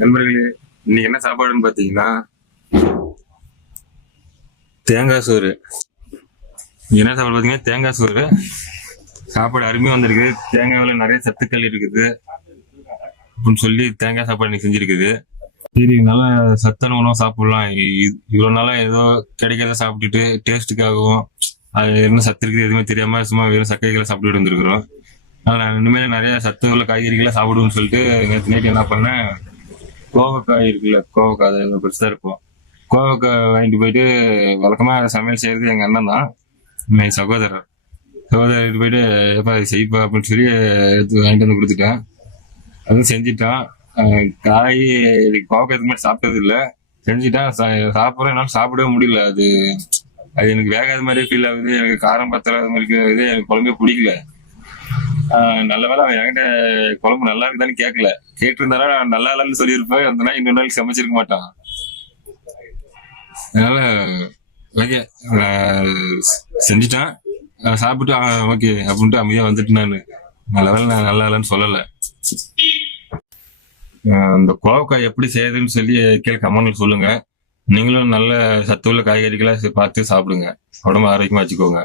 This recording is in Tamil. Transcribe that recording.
நண்பர்களே, இன்னைக்கு என்ன சாப்பாடுன்னு பாத்தீங்கன்னா தேங்காய் சோறு. என்ன சாப்பாடு பாத்தீங்கன்னா தேங்காய் சோறு. சாப்பாடு அருமையா வந்திருக்கு. தேங்காயில நிறைய சத்துக்கள் இருக்குது அப்படின்னு சொல்லி தேங்காய் சாப்பாடு இன்னைக்கு செஞ்சிருக்குது. சரி, நல்லா சத்தான உணவு சாப்பிடலாம். இவ்வளவு நாளா ஏதோ கிடைக்கிறத சாப்பிட்டுட்டு டேஸ்ட்டுக்காகவும் அது என்ன சத்து இருக்குது எதுவுமே தெரியாம சும்மா வெறும் சர்க்கரைகளை சாப்பிட்டுட்டு இருந்திருக்கிறோம். அதனால நான் இனிமேல் நிறைய சத்து உள்ள காய்கறிகளை சாப்பிடுவோம்னு சொல்லிட்டு நேற்று நைட்டு என்ன பண்ணேன், கோவக்காய் இருக்குல்ல, கோவக்காய் அது பெருசா இருக்கும். கோவக்காய் வாங்கிட்டு போயிட்டு வழக்கமா சமையல் செய்யறது எங்க அண்ணன் தான், என் சகோதரர். சகோதரர் போயிட்டு எப்ப அதை செய்ப்பா அப்படின்னு சொல்லி எடுத்து வாங்கிட்டு வந்து கொடுத்துட்டேன். அதுவும் செஞ்சுட்டான். காய் கோவக்காய்க்கு மாதிரி சாப்பிட்டது இல்லை, செஞ்சுட்டான். சாப்பிட்றேன், என்னால சாப்பிடவே முடியல. அது அது எனக்கு வேகாத மாதிரியே ஃபீல் ஆகுது. எனக்கு காரம் பத்தலாத மாதிரி இருக்குது. எனக்கு குழம்பே பிடிக்கல. நல்ல வேலை அவன் என்கிட்ட குழம்பு நல்லா இருக்குதான்னு கேட்கல. கேட்டிருந்தாலும் நான் நல்லா இல்லைன்னு சொல்லியிருப்பேன். அந்த நாள் இன்னொரு நாளைக்கு சமைச்சிருக்க மாட்டான். அதனால ஓகே, செஞ்சுட்டான். சாப்பிட்டு ஓகே அப்படின்ட்டு அமைதியா வந்துட்டு நான் நல்ல வேலை நான் நல்லா இல்லைன்னு சொல்லலை. இந்த கோவக்காய் எப்படி செய்யுதுன்னு சொல்லி கீழே கமெண்ட்ல சொல்லுங்க. நீங்களும் நல்ல சத்துள்ள காய்கறிகளை பார்த்து சாப்பிடுங்க. உடம்பு ஆரோக்கியமா வச்சுக்கோங்க.